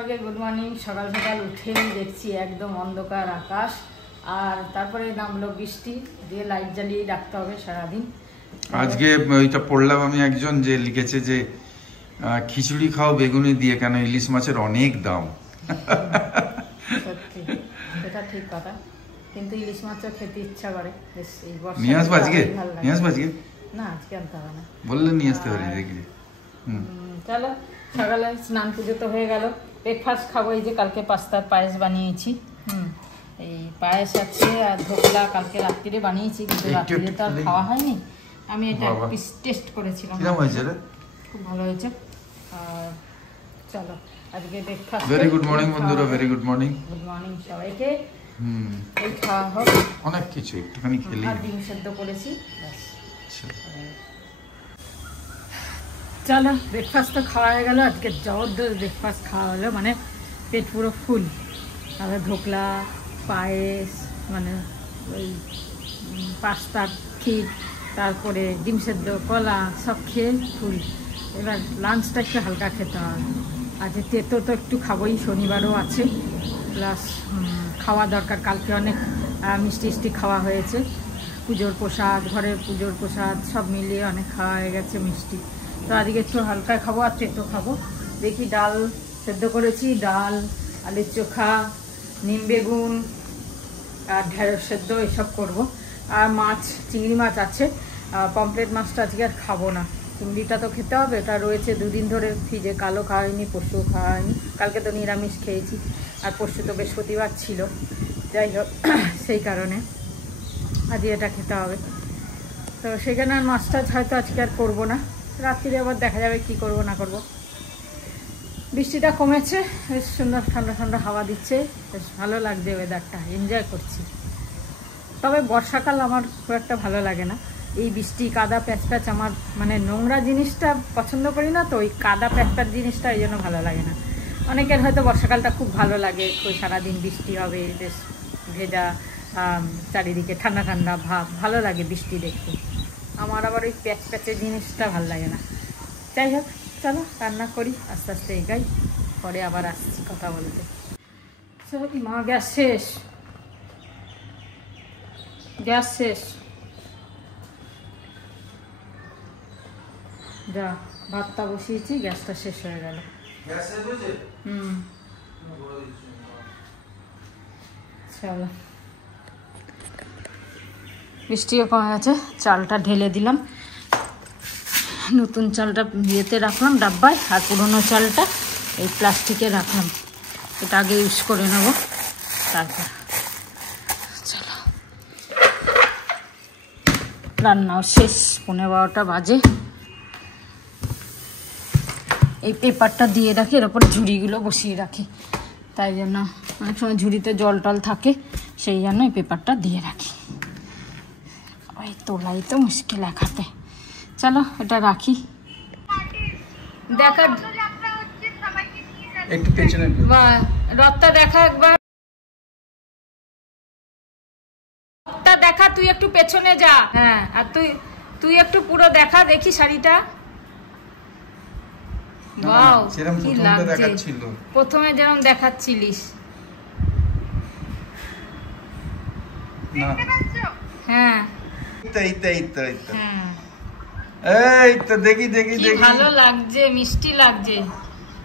সবাইকে good morning. সকাল সকাল উঠেই দেখছি একদম অন্ধকার আকাশ, আর তারপরে নামলো বৃষ্টি, দিয়ে লাইট জ্বালিয়ে রাখতে হবে সারাদিন। আজকে ওইটা পড়লাম আমি, একজন যে লিখেছে যে খিচুড়ি খাও বেগুনি দিয়ে, কেন ইলিশ মাছের অনেক দাম। সত্যি এটা ঠিক কথা, কিন্তু ইলিশ মাছও খেতে ইচ্ছা করে। নিয়ে আসবো আজকে, নিয়ে আসবো আজকে। না আজকে আনতে হবে না, বললেন নিয়ে আসতে পারি দেখি। চলো সকালে স্নান পুজো তো হয়ে গেল, ব্রেকফাস্ট খাবো। এই যে কালকে পাস্তার পায়েস বানিয়েছি, এই পায়েস আছে আর ধোকলা কালকে রাত্রিরে বানিয়েছি, কিন্তু রাত্রিরে তো আর খাওয়া হয়নি। আমি এটা পিস টেস্ট করেছিলাম, খুব ভালো হয়েছে। আর চলো আজকে ব্রেকফাস্ট। ভেরি গুড মর্নিং বন্ধুরা, very good morning. Good morning সবাইকে। এই খাওয়া হোক, অনেক কিছু একটুখানি খেলি। আর ডিম সেদ্ধ করেছি ব্যাস। চলো ব্রেকফাস্ট তো খাওয়া হয়ে গেল, আজকে জবরদস্ত ব্রেকফাস্ট খাওয়া হলো, মানে পেট পুরো ফুল। তারপরে ধোকলা, পায়েস, মানে ওই পাস্তার ক্ষীর, তারপরে ডিম সেদ্ধ, কলা, সব খেয়ে ফুল। এবার লাঞ্চটা একটু হালকা খেতে হবে। আজকে তেতো তো একটু খাবোই, শনিবারও আছে, প্লাস খাওয়া দরকার। কালকে অনেক মিষ্টি মিষ্টি খাওয়া হয়েছে, পুজোর প্রসাদ, ঘরের পুজোর প্রসাদ সব মিলিয়ে অনেক খাওয়া হয়ে গেছে মিষ্টি। তো আজকে একটু হালকা খাবো আর তেতো খাবো। দেখি ডাল সেদ্ধ করেছি, ডাল, আলুর চোখা, নিম বেগুন আর ঢেঁড়স সেদ্ধ এসব করব। আর মাছ, চিংড়ি মাছ আছে, পমফ্রেট মাছটা আজকে আর খাবো না, চিংড়িটা তো খেতে হবে। এটা রয়েছে দুদিন ধরে ফ্রিজে, কালো খাওয়া হয়নি, পরশুও খাওয়া হয়নি। কালকে তো নিরামিষ খেয়েছি, আর পরশু তো বৃহস্পতিবার ছিল, যাই হোক সেই কারণে আজকে এটা খেতে হবে। তো সেখানে আর মাছটা হয়তো আজকে আর করবো না, রাত্রিরে আবার দেখা যাবে কি করব না করব। বৃষ্টিটা কমেছে, বেশ সুন্দর ঠান্ডা ঠান্ডা হাওয়া দিচ্ছে, বেশ ভালো লাগছে, ওয়েদারটা এনজয় করছি। তবে বর্ষাকাল আমার খুব একটা ভালো লাগে না, এই বৃষ্টি কাদা প্যাচ প্যাচ, আমার মানে নোংরা জিনিসটা পছন্দ করি না, তো ওই কাদা প্যাচ প্যাচ জিনিসটা এই জন্য ভালো লাগে না। অনেকের হয়তো বর্ষাকালটা খুব ভালো লাগে, সারাদিন বৃষ্টি হবে, বেশ ভেজা, চারিদিকে ঠান্ডা ঠান্ডা ভাব, ভালো লাগে বৃষ্টি দেখতে। আমার আবার ওই প্যাচ প্যাচের জিনিসটা ভালো লাগে না। যাই হোক চলো রান্না করি, আস্তে আস্তে এগাই, পরে আবার আসছি কথা বলতে। মা গ্যাস শেষ, গ্যাস শেষ, যা ভাতটা বসিয়েছি, গ্যাসটা শেষ হয়ে গেল। চলো বৃষ্টিও কমে গেছে, চালটা ঢেলে দিলাম, নতুন চালটা ইয়েতে রাখলাম ডাব্বায়, আর পুরোনো চালটা এই প্লাস্টিকে রাখলাম। এটা আগে ইউজ করে নেব, তারপর চলো। রান্নাও শেষ, 11:30 বাজে। এই পেপারটা দিয়ে রাখি, এর ওপর ঝুড়িগুলো বসিয়ে রাখি, তাই জন্য অনেক সময় ঝুড়িতে জল টল থাকে, সেই জন্য এই পেপারটা দিয়ে রাখি। ওই তোলাই তো মুশকিল এক হাতে। চলো এটা রাখি, দেখা একটু পেছনে, রথটা দেখা একবার, রথটা দেখা, তুই একটু পেছনে যা। হ্যাঁ, আর তুই একটু পুরো দেখা, দেখি শাড়িটা। ওয়াও, কি লাগছে, প্রথমে যেরকম দেখাচ্ছিলিস। হ্যাঁ এই তো দেখি দেখি দেখি, ভালো লাগছে, মিষ্টি লাগছে।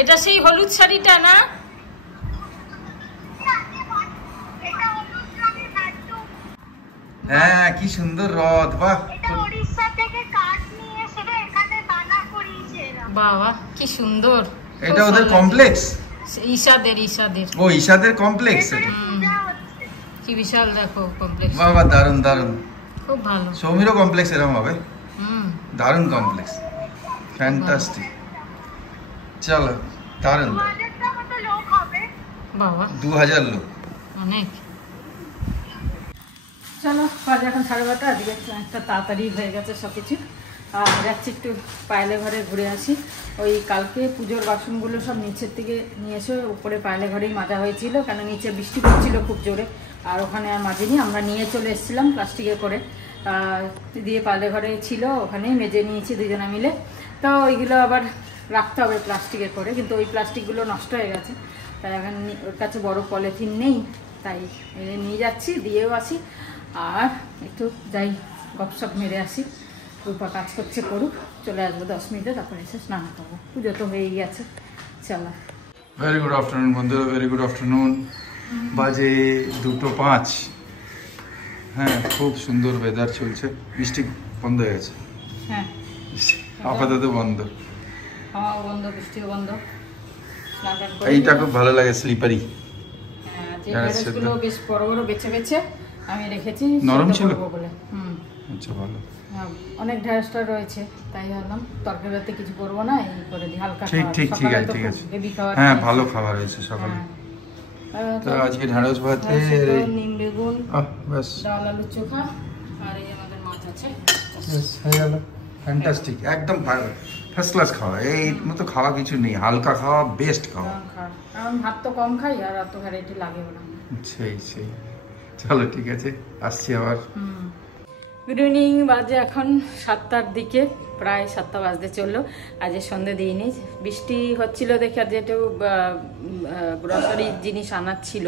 এটা সেই হলুদ শাড়িটা না? হ্যাঁ, কি সুন্দর রথ, বাহ। বাবা কি সুন্দর। এটা ওদের কমপ্লেক্স, ঈশাদের। ও ঈশাদের কমপ্লেক্স, কি বিশাল দেখো কমপ্লেক্স। বাবা দারুন দারুন, খুব ভালো। সৌমিরও কমপ্লেক্স এরকম হবে, দারুন কমপ্লেক্স, ফ্যান্টাস্টিক। চলো দারুন, বাবা 2000 লোক, অনেক। চলো বাজে এখন 12:30, আজকে একটা তাড়াতাড়ি হয়ে গেছে সবকিছু। আর যাচ্ছি একটু পায়েলে ঘরে ঘুরে আসি। ওই কালকে পুজোর বাসনগুলো সব নিচের থেকে নিয়ে এসে উপরে পায়েলে ঘরেই মাজা হয়েছিল, কেন নিচে বৃষ্টি পড়ছিল খুব জোরে, আর ওখানে আর মাজিনি, আমরা নিয়ে চলে এসেছিলাম প্লাস্টিকে করে, দিয়ে পায়েলে ঘরে ছিল, ওখানেই মেজে নিয়েছি দুজনে মিলে। তো ওইগুলো আবার রাখতে হবে প্লাস্টিকে করে, কিন্তু ওই প্লাস্টিকগুলো নষ্ট হয়ে গেছে, তাই এখন ওর কাছে বড় পলিথিন নেই, তাই নিয়ে যাচ্ছি, দিয়েও আসি। আর একটু যাই গপসপ মেরে আসি। রূপা কাজ করছে, করুক, চলে আসবো 10 মিনিটে, তারপরে এসে স্নান করবো। পুজো তো হয়েই গেছে। চলো, ভেরি গুড আফটারনুন বন্ধুরা, ভেরি গুড আফটারনুন। বাজে 2:05। হ্যাঁ, খুব সুন্দর ওয়েদার চলছে। বৃষ্টি বন্ধ হয়ে গেছে। হ্যাঁ, আপাতত বন্ধ, হাওয়াও বন্ধ, বৃষ্টিও বন্ধ। এইটা খুব ভালো লাগে, স্লিপারি। হ্যাঁ, যে ঢেঁড়সগুলো বেশ বড় বড় বেছে বেছে আমি রেখেছি, নরম ছিল বলে। আচ্ছা, ভালো। অনেক ঢেঁড়সটা রয়েছে, তাই ভাবলাম তরকারিতে কিছু করবো না, এই করে দিই হালকা। ঠিক ঠিক ঠিক আছে, ঠিক আছে। হ্যাঁ, ভালো খাবার হয়েছে সকালে। তো আজকে ঢেঁড়স ভাত, নিম বেগুন, বাস, ডাল আলু চোখা, আর এই আমাদের মাছ আছে। হয়ে গেল, ফ্যান্টাস্টিক, একদম ফার্স্ট ক্লাস খাওয়া। এই মতো খাওয়া কিছু নেই, হালকা খাওয়া বেস্ট খাওয়া। কারণ ভাত তো কম খাই, আর অত ভ্যারাইটি লাগেও না। সেই সেই, চলো ঠিক আছে, আসছি আবার। গুড ইভিনিং, বাজে এখন 7টার দিকে, প্রায় 7টা বাজতে চললো। আজ সন্ধে দিইনি, বৃষ্টি হচ্ছিল দেখে আজ একটু গ্রসারি জিনিস আনার ছিল,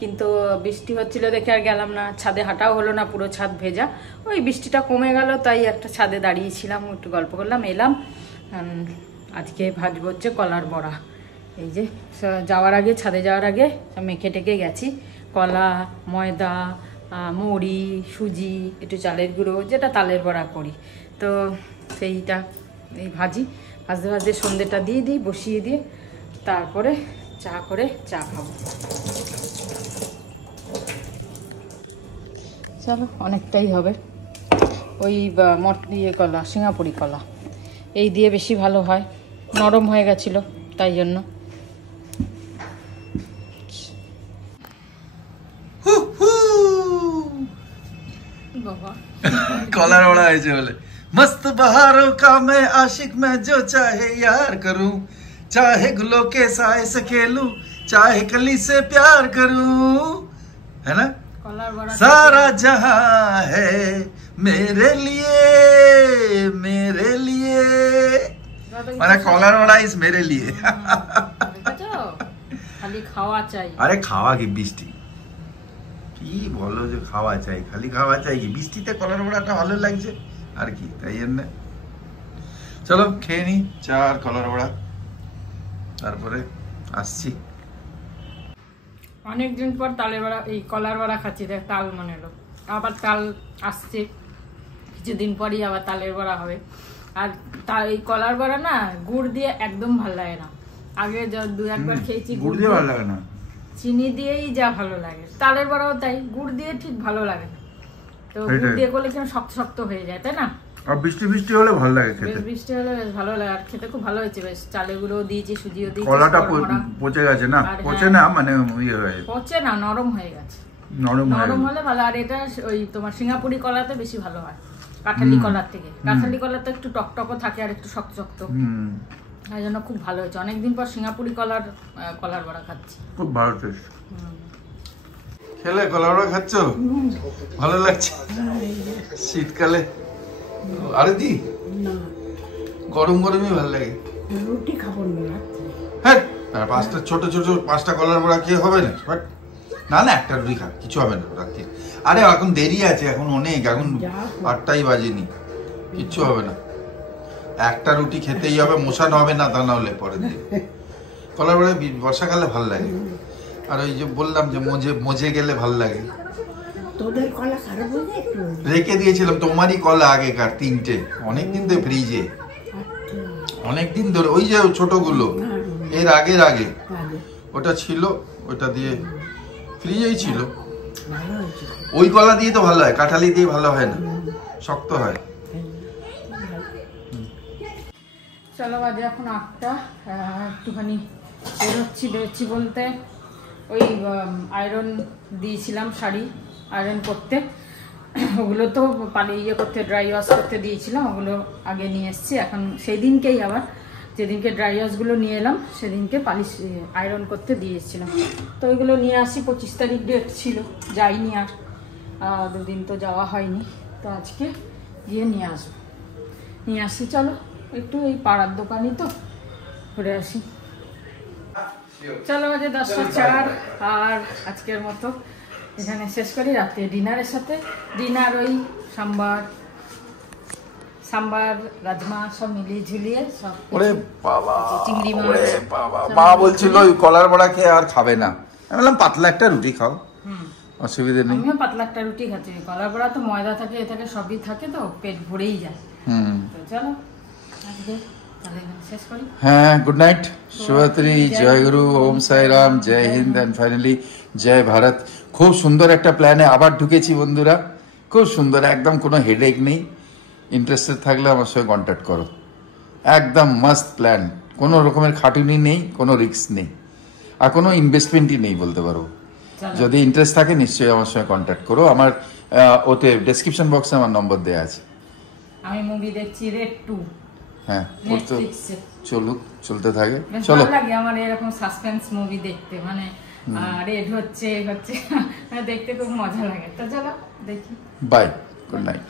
কিন্তু বৃষ্টি হচ্ছিল দেখে আর গেলাম না। ছাদে হাঁটাও হলো না, পুরো ছাদ ভেজা। ওই বৃষ্টিটা কমে গেল, তাই একটা ছাদে দাঁড়িয়েছিলাম, একটু গল্প করলাম, এলাম। আজকে ভাজবো হচ্ছে কলার বড়া। এই যে যাওয়ার আগে, ছাদে যাওয়ার আগে মেখে টেকে গেছি। কলা, ময়দা, মুড়ি, সুজি, একটু চালের গুঁড়ো, যেটা তালের বড়া করি, তো সেইটা এই ভাজি। ভাজতে ভাজতে সন্ধ্যেটা দিয়ে দিই, বসিয়ে দিয়ে তারপরে চা করে চা খাবো। চলো, অনেকটাই হবে। ওই ইয়ে কলা, সিঙ্গাপুরি কলা, এই দিয়ে বেশি ভালো হয়। নরম হয়ে গেছিলো, তাই জন্য। कॉलर बड़ा ऐसे बोले, मस्त बहारों का मैं आशिक, मैं जो चाहे यार करूं, चाहे गुलों के साए से खेलूं, चाहे कली से प्यार करूं, है ना। सारा जहां है मेरे लिए, मेरे लिए, মানে কলার বড়া ইজ মেরে লিয়ে। খালি খাওয়া চাই। আরে খাওয়া কি বৃষ্টি, কি বলো যে খাওয়া চাই, খালি খাওয়া চাই কি? বৃষ্টিতে কলার বড়াটা ভালো লাগছে আর কি, তাই জন্য। চলো খেয়ে নি চা আর কলার বড়া, তারপরে আসছি। অনেকদিন পর তালের বড়া, এই কলার বড়া খাচ্ছি, দেখ তাল মনে এলো। আবার তাল আসছে, কিছুদিন পরই আবার তালের বড়া হবে। আর এই কলার বড়া না গুড় দিয়ে একদম ভালো লাগে না। আগে দু একবার খেয়েছি, গুড় দিয়ে ভালো লাগে না, চিনি দিয়েই যা ভালো লাগে। তালের বড়াও তাই, গুড় দিয়ে ঠিক ভালো লাগে না। তো গুড় দিয়ে করলে কেন শক্ত শক্ত হয়ে যায়, তাই না? আর বৃষ্টি বৃষ্টি হলে ভালো লাগে খেতে। বৃষ্টি হলে বেশ ভালো লাগে, আর খেতে খুব ভালো হয়েছে। বেশ চালের গুঁড়ো দিয়েছি, সুজিও দিয়েছি। কলাটা পচে গেছে না, পচে না মানে পচে না, নরম হয়ে গেছে। নরম হলে ভালো। আর এটা ওই তোমার সিঙ্গাপুরি কলাতে বেশি ভালো হয় কাঁঠালি কলার থেকে। কাঁঠালি কলাতে একটু টকটকও থাকে আর একটু শক্ত শক্ত, তাই জন্য খুব ভালো হয়েছে। অনেকদিন পর সিঙ্গাপুরি কলার বড়া খাচ্ছি, খুব ভালো টেস্ট। খেলে কলার বড়া খাচ্ছ, ভালো লাগছে শীতকালে? আরে দি গরম গরমই ভালো লাগে। রুটি খাবো না, হ্যাঁ, ছোট ছোট 5টা কলার বড়া খেয়ে হবে না? না না, একটা রুটি খা, কিছু হবে না রাত্রি। আরে এখন দেরি আছে, এখন অনেক, এখন 8টাই বাজেনি, কিচ্ছু হবে না। একটা রুটি খেতেই হবে, মোশানো হবে না, তা না হলে পরের দিন। কলার বড়া বর্ষাকালে ভাল লাগে। আর ওই যে বললাম যে মজে গেলে ভাল লাগে। তোদের কলা খারাপ হয়ে যায়, রেখে দিয়েছিলাম তোমারই কলা আগেকার 3টে, অনেকদিন তো ফ্রিজে, অনেকদিন ধরে। ওই যে ছোটগুলো এর আগে ওটা ছিল, ওটা দিয়ে ফ্রিজেই ছিল। ওই কলা দিয়ে তো ভালো হয়, কাঁঠালি দিয়ে ভালো হয় না, শক্ত হয়। চলো, বাজে এখন 8টা। একটুখানি বেরোচ্ছি বলতে ওই আয়রন দিয়েছিলাম, শাড়ি আয়রন করতে, ওগুলো তো করতে, ড্রাই ওয়াশ করতে দিয়েছিলাম, ওগুলো আগে নিয়ে এসেছি। এখন সেই দিনকেই আবার যেদিনকে ড্রাই ওয়াশগুলো নিয়ে এলাম সেদিনকে পালিশ আয়রন করতে দিয়ে এসেছিলাম। তো ওইগুলো নিয়ে আসি, 25 তারিখ ডেট ছিল, যাইনি আর, 2 দিন তো যাওয়া হয়নি। তো আজকে গিয়ে নিয়ে আসি। চলো একটু এই পাড়ার দোকানই তো ঘুরে আসি। চলো বাজে 10:04 আর আজকের মতো এখানে শেষ করি। রাতে ডিনারের সাথে ডিনার ওই সাম্বার রাজমা সব মিলিয়ে ঝুলিয়ে সব। ওরে বাবা, চিংড়ি মাছ। ওরে বাবা, মা বলছিল ওই কলার বড়া খেয়ে আর খাবে না। আমি বললাম পাতলা একটা রুটি খাও, অসুবিধা নেই। আমিও পাতলা একটা রুটি খাচ্ছি। কলার বড়া তো ময়দা থাকে, এ থাকে, সবই থাকে, তো পেট ভরেই যায়। তো চলো আজকে তাহলে শেষ করি। হ্যাঁ, গুড নাইট, শুভরাত্রি, জয় গুরু, ওম সাই রাম, জয় হিন্দ এন্ড ফাইনালি জয় ভারত। খুব সুন্দর একটা প্ল্যানে আবার ঢুকেছি বন্ধুরা, খুব সুন্দর, একদম কোনো হেডেক নেই। ইন্টারেস্টেড থাকলে আমার সঙ্গে কন্ট্যাক্ট করো। একদম মাস্ট প্ল্যান, কোনো রকমের খাটুনি নেই, কোনো রিস্ক নেই, আর কোনো ইনভেস্টমেন্টই নেই বলতে পারবো। যদি ইন্টারেস্ট থাকে নিশ্চয়ই আমার সঙ্গে কন্ট্যাক্ট করো। আমার ওতে ডেসক্রিপশন বক্সে আমার নম্বর দেওয়া আছে। আমি মুভি দেখছি রেড 2। হ্যাঁ, ওর তো নেটফ্লিক্সে চলুক, চলতে থাকে। বেশ চলো, ভালো লাগে আমার এরকম সাসপেন্স মুভি দেখতে, মানে রেড হচ্ছে দেখতে খুব মজা লাগে। তো চলো দেখি। Bye, good night.